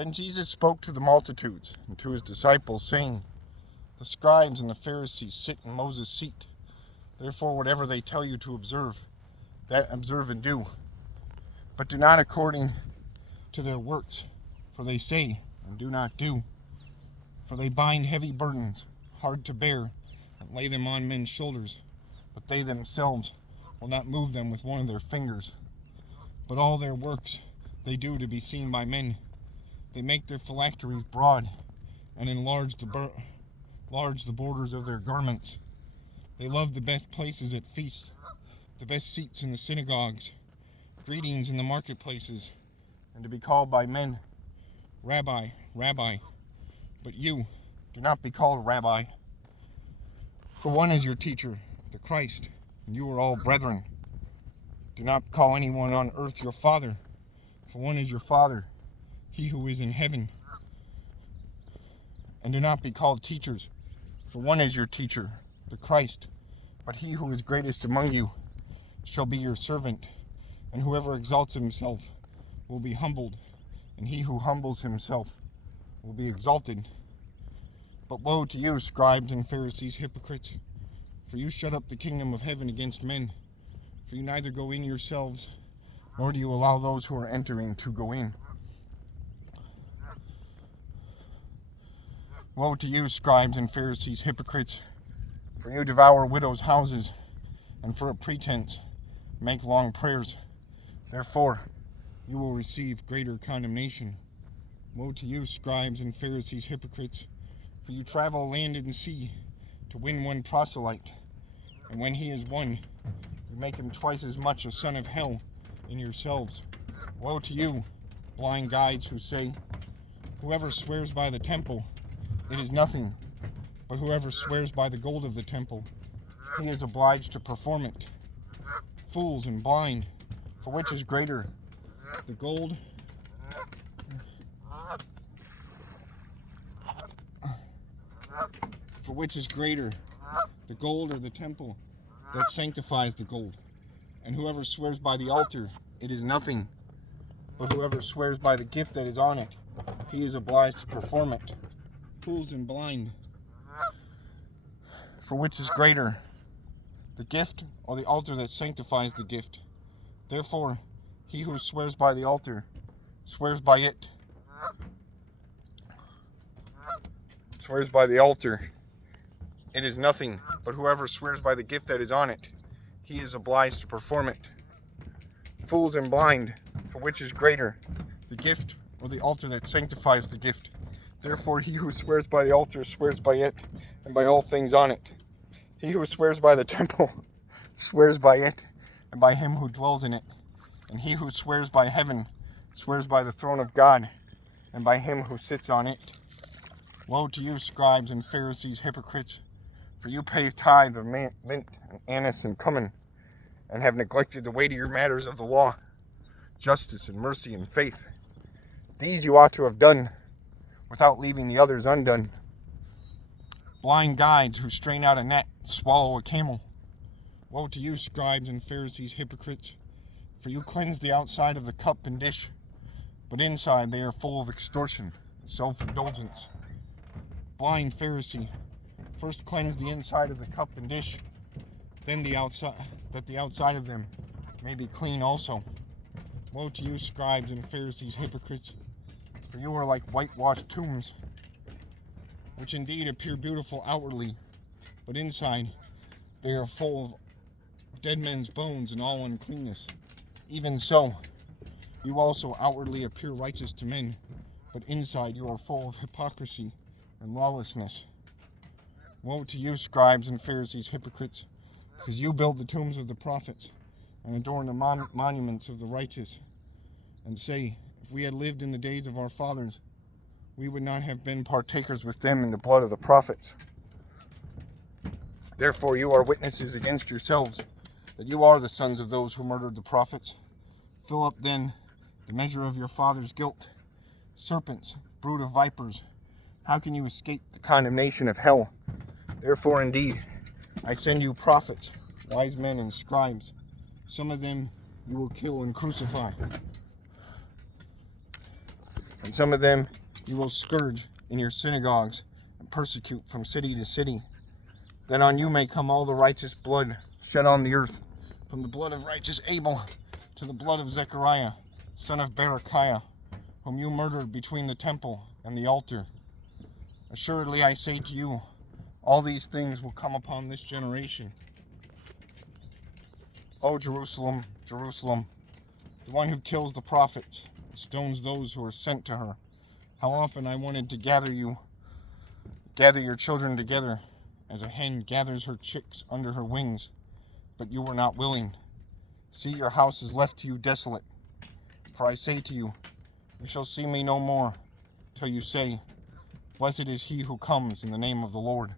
Then Jesus spoke to the multitudes and to his disciples, saying, The scribes and the Pharisees sit in Moses' seat. Therefore, whatever they tell you to observe, that observe and do. But do not according to their works, for they say and do not do. For they bind heavy burdens, hard to bear, and lay them on men's shoulders, but they themselves will not move them with one of their fingers. But all their works they do to be seen by men. They make their phylacteries broad, and enlarge the borders of their garments. They love the best places at feasts, the best seats in the synagogues, greetings in the marketplaces, and to be called by men, Rabbi, Rabbi. But you, do not be called Rabbi, for one is your teacher, the Christ, and you are all brethren. Do not call anyone on earth your father, for one is your Father, he who is in heaven. And do not be called teachers, for one is your teacher, the Christ. But he who is greatest among you shall be your servant. And whoever exalts himself will be humbled, and he who humbles himself will be exalted. But woe to you, scribes and Pharisees, hypocrites, for you shut up the kingdom of heaven against men. For you neither go in yourselves, nor do you allow those who are entering to go in. Woe to you, scribes and Pharisees, hypocrites, for you devour widows' houses, and for a pretense make long prayers. Therefore, you will receive greater condemnation. Woe to you, scribes and Pharisees, hypocrites, for you travel land and sea to win one proselyte, and when he is won, you make him twice as much a son of hell in yourselves. Woe to you, blind guides who say, Whoever swears by the temple, it is nothing, but whoever swears by the gold of the temple, he is obliged to perform it. Fools and blind, for which is greater, the gold For which is greater, the gold or the temple that sanctifies the gold? And whoever swears by the altar, it is nothing, but whoever swears by the gift that is on it, he is obliged to perform it. Fools and blind, for which is greater, the gift or the altar that sanctifies the gift? Therefore, he who swears by the altar swears by it. Swears by the altar, it is nothing, but whoever swears by the gift that is on it, he is obliged to perform it. Fools and blind, for which is greater, the gift or the altar that sanctifies the gift? Therefore, he who swears by the altar swears by it, and by all things on it. He who swears by the temple swears by it, and by him who dwells in it. And he who swears by heaven swears by the throne of God, and by him who sits on it. Woe to you, scribes and Pharisees, hypocrites, for you pay tithe of mint and anise and cumin, and have neglected the weightier matters of the law, justice and mercy and faith. These you ought to have done, without leaving the others undone. Blind guides who strain out a gnat swallow a camel. Woe to you, scribes and Pharisees, hypocrites, for you cleanse the outside of the cup and dish, but inside they are full of extortion and self-indulgence. Blind Pharisee, first cleanse the inside of the cup and dish, then the outside, that the outside of them may be clean also. Woe to you, scribes and Pharisees, hypocrites, for you are like whitewashed tombs, which indeed appear beautiful outwardly, but inside they are full of dead men's bones and all uncleanness. Even so, you also outwardly appear righteous to men, but inside you are full of hypocrisy and lawlessness. Woe to you, scribes and Pharisees, hypocrites, because you build the tombs of the prophets and adorn the monuments of the righteous, and say, if we had lived in the days of our fathers, we would not have been partakers with them in the blood of the prophets. Therefore you are witnesses against yourselves that you are the sons of those who murdered the prophets. Fill up then the measure of your father's guilt. Serpents, brood of vipers, how can you escape the condemnation of hell? Therefore indeed I send you prophets, wise men and scribes. Some of them you will kill and crucify, And some of them you will scourge in your synagogues and persecute from city to city. Then on you may come all the righteous blood shed on the earth, from the blood of righteous Abel to the blood of Zechariah, son of Berechiah, whom you murdered between the temple and the altar. Assuredly I say to you, all these things will come upon this generation. O Jerusalem, Jerusalem, the one who kills the prophets and stones those who are sent to her. How often I wanted to gather your children together, as a hen gathers her chicks under her wings, but you were not willing. See, your house is left to you desolate. For I say to you, you shall see me no more, till you say, Blessed is he who comes in the name of the Lord.